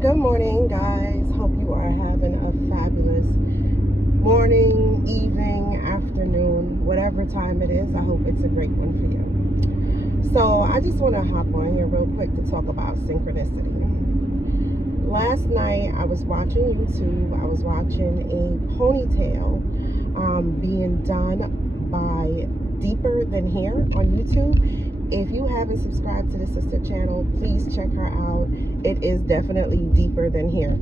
Good morning, guys. Hope you are having a fabulous morning, evening, afternoon, whatever time it is. I hope it's a great one for you. So I just want to hop on here real quick to talk about synchronicity. Last night I was watching YouTube. I was watching a ponytail being done by Deeper Than Here on YouTube. If you haven't subscribed to the sister channel, please check her out. It is definitely Deeper Than Here.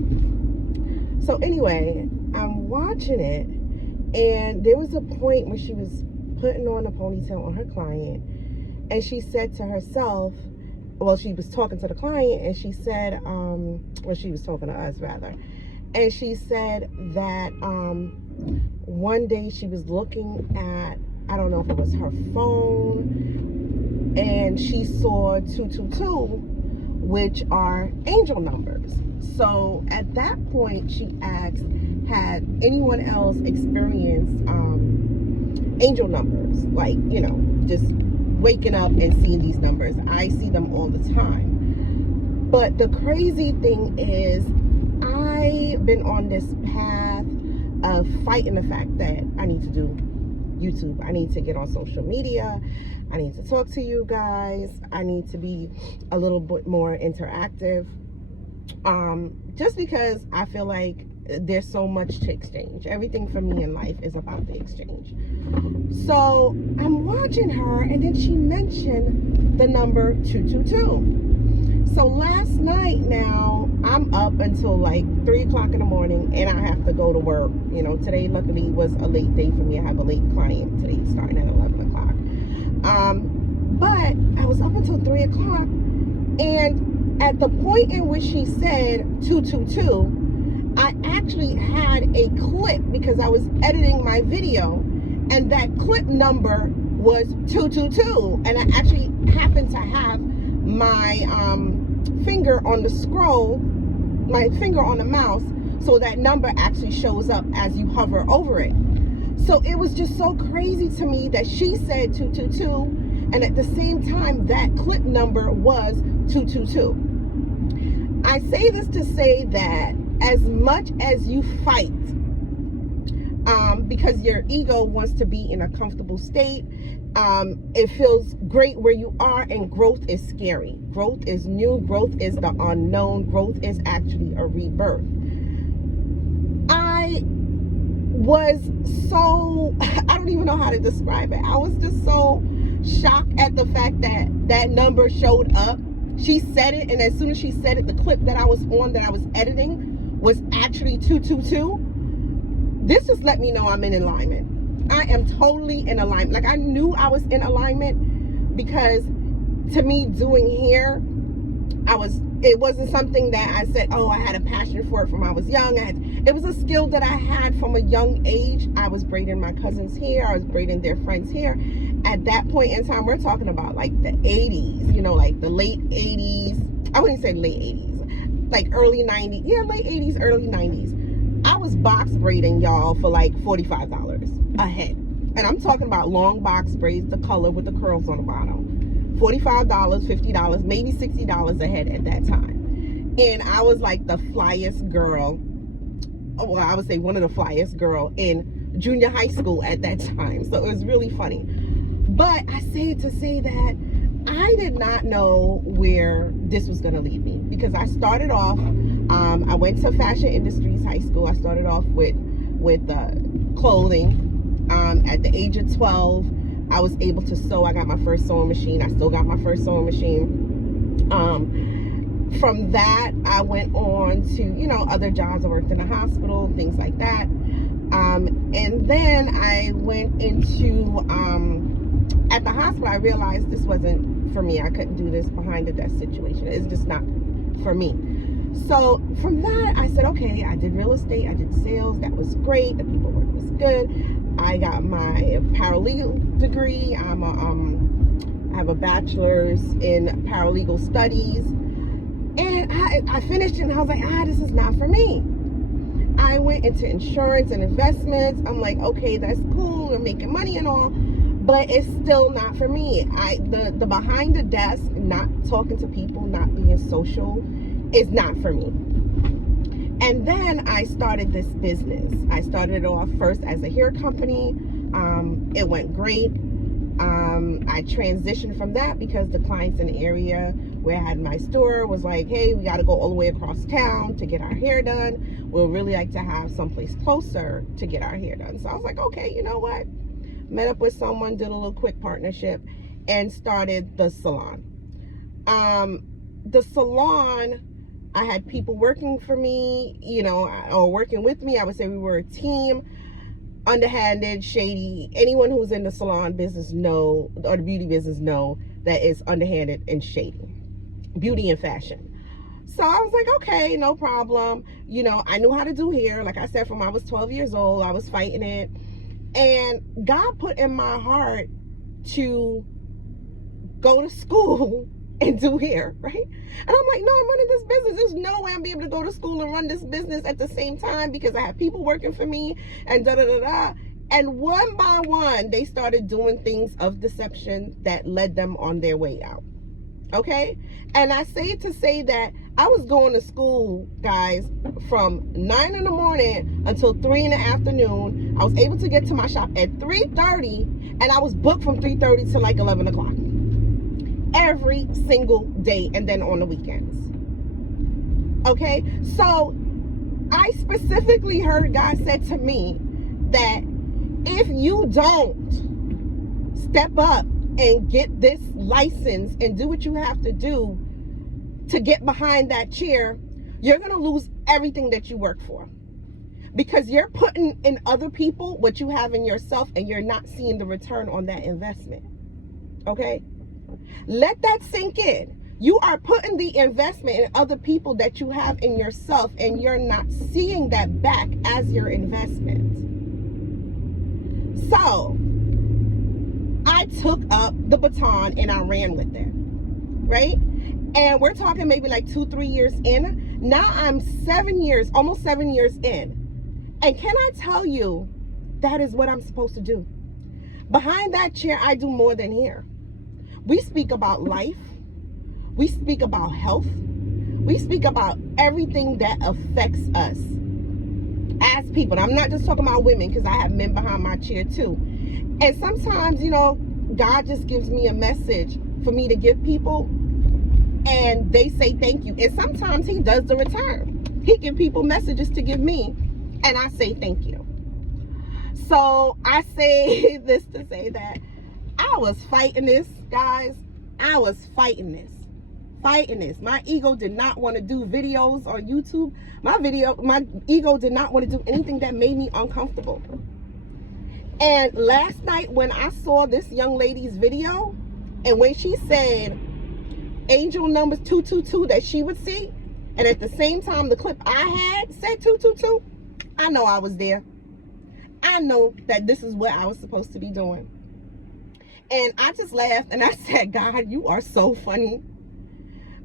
So anyway, I'm watching it, and there was a point where she was putting on a ponytail on her client, and she said to herself, well, she was talking to the client, and she said, well, she was talking to us rather, and she said that one day she was looking at, I don't know if it was her phone, and she saw 222, which are angel numbers. So at that point, she asked, had anyone else experienced angel numbers? Like, you know, just waking up and seeing these numbers. I see them all the time. But the crazy thing is, I've been on this path of fighting the fact that I need to do YouTube. I need to get on social media. I need to talk to you guys. I need to be a little bit more interactive. Just because I feel like there's so much to exchange. Everything for me in life is about the exchange. So I'm watching her, and then she mentioned the number 222. So last night, now I'm up until like 3 o'clock in the morning, and I have to go to work. You know, today luckily was a late day for me. I have a late client today starting at 11 o'clock. But I was up until 3 o'clock, and at the point in which she said 222, I actually had a clip because I was editing my video, and that clip number was 222, and I actually happened to have my finger on the scroll, my finger on the mouse, so that number actually shows up as you hover over it. So it was just so crazy to me that she said 222, and at the same time that clip number was 222. I say this to say that as much as you fight, because your ego wants to be in a comfortable state, it feels great where you are, and growth is scary. Growth is new. Growth is the unknown. Growth is actually a rebirth. I was so, I don't even know how to describe it. I was just so shocked at the fact that that number showed up. She said it, and as soon as she said it, the clip that I was on, that I was editing, was actually 222. This just let me know I'm in alignment. I am totally in alignment. Like, I knew I was in alignment, because to me, doing hair, it wasn't something that I said, oh, I had a passion for it from when I was young. It was a skill that I had from a young age. I was braiding my cousin's hair. I was braiding their friends' hair. At that point in time, we're talking about like the 80s, you know, like the late 80s. I wouldn't say late 80s, like early 90s. Yeah, late 80s, early 90s. I was box braiding, y'all, for like $45 a head. And I'm talking about long box braids, the color with the curls on the bottom. $45, $50, maybe $60 a head at that time. And I was like the flyest girl, well, I would say one of the flyest girl in junior high school at that time. So it was really funny. But I say it to say that I did not know where this was going to lead me, because I started off, I went to Fashion Industries High School. I started off with clothing. At the age of 12, I was able to sew. I got my first sewing machine. I still got my first sewing machine. From that, I went on to, you know, other jobs. I worked in a hospital, things like that. And then I went into, at the hospital, I realized this wasn't for me. I couldn't do this behind the desk situation. It's just not for me. So from that, I said, okay, I did real estate. I did sales. That was great. The people work was good. I got my paralegal degree. I have a bachelor's in paralegal studies. And I finished it, and I was like, this is not for me. I went into insurance and investments. I'm like, okay, that's cool. I'm making money and all, but it's still not for me. The behind the desk, not talking to people, not being social, is not for me. And then I started this business. I started off first as a hair company. It went great. I transitioned from that because the clients in the area where I had my store was like, hey, we got to go all the way across town to get our hair done. We'll really like to have someplace closer to get our hair done. So I was like, okay, you know what? Met up with someone, did a little quick partnership, and started the salon. The salon, I had people working for me, you know, or working with me. I would say we were a team. Underhanded, shady. Anyone who's in the salon business know, or the beauty business know, that it's underhanded and shady. Beauty and fashion. So I was like, okay, no problem. You know, I knew how to do hair. Like I said, from I was 12 years old, I was fighting it. And God put in my heart to go to school and do hair, right? And I'm like, no, I'm running this business. There's no way I'm be able to go to school and run this business at the same time because I have people working for me and da-da-da-da. And one by one, they started doing things of deception that led them on their way out. Okay? And I say to say that I was going to school, guys, from 9 in the morning until 3 in the afternoon. I was able to get to my shop at 3:30, and I was booked from 3:30 to like 11 o'clock. Every single day, and then on the weekends. Okay? So I specifically heard God said to me that if you don't step up and get this license and do what you have to do to get behind that chair, you're going to lose everything that you work for. Because you're putting in other people what you have in yourself, and you're not seeing the return on that investment. Okay? Let that sink in. You are putting the investment in other people that you have in yourself, and you're not seeing that back as your investment. So I took up the baton and I ran with it, right? And we're talking maybe like 2-3 years in. Now I'm 7 years, almost 7 years in. And can I tell you, that is what I'm supposed to do. Behind that chair, I do more than hair. We speak about life. We speak about health. We speak about everything that affects us as people. And I'm not just talking about women, because I have men behind my chair too. And sometimes, you know, God just gives me a message for me to give people, and they say thank you. And sometimes he does the return. He gives people messages to give me, and I say thank you. So I say this to say that I was fighting this, guys. I was fighting this. My ego did not want to do videos on YouTube. My ego did not want to do anything that made me uncomfortable. And last night when I saw this young lady's video, and when she said angel numbers 222 that she would see, and at the same time the clip I had said 222, I know I was there. I know that this is what I was supposed to be doing. And I just laughed and I said, God, you are so funny.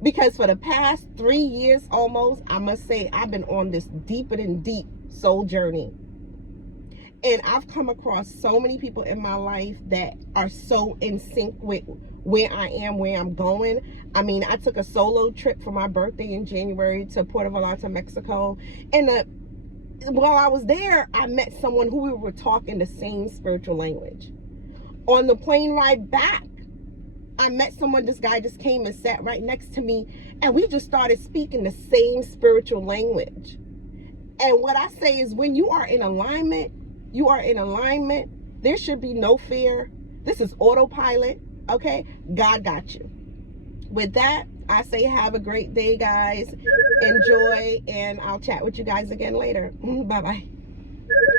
Because for the past 3 years almost, I must say, I've been on this deeper than deep soul journey. And I've come across so many people in my life that are so in sync with where I am, where I'm going. I mean, I took a solo trip for my birthday in January to Puerto Vallarta, Mexico. And while I was there, I met someone who we were talking the same spiritual language. On the plane ride back, I met someone, this guy just came and sat right next to me, and we just started speaking the same spiritual language. And what I say is, when you are in alignment, you are in alignment. There should be no fear. This is autopilot, okay? God got you. With that, I say have a great day, guys. Enjoy, and I'll chat with you guys again later. Bye-bye.